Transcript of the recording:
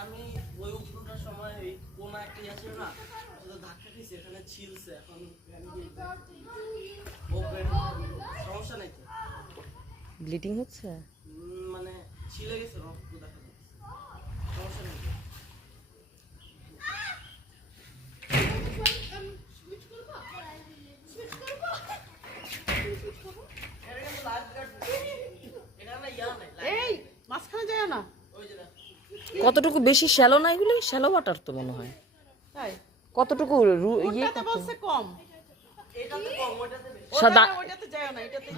আমি ওই উপরটার সময় ওই কোন একটা আছে না শুধু ধাক্কা দিয়েছে এখানে ছিলছে এখন সমস্যা নাই তো ব্লিডিং হচ্ছে মানে ছিলে গেছে রক্ত দেখা যাচ্ছে সমস্যা নেই এই মাঝখানে যায় না কতটুকু বেশি শ্যালো না এগুলি শ্যালো ওয়াটার তো মনে হয় তাই কতটুকু ইয়ে ওটাতে বলছে কম এটাতে কম ওটাতে বেশি সাদা ওটাতে যায় না এটাতে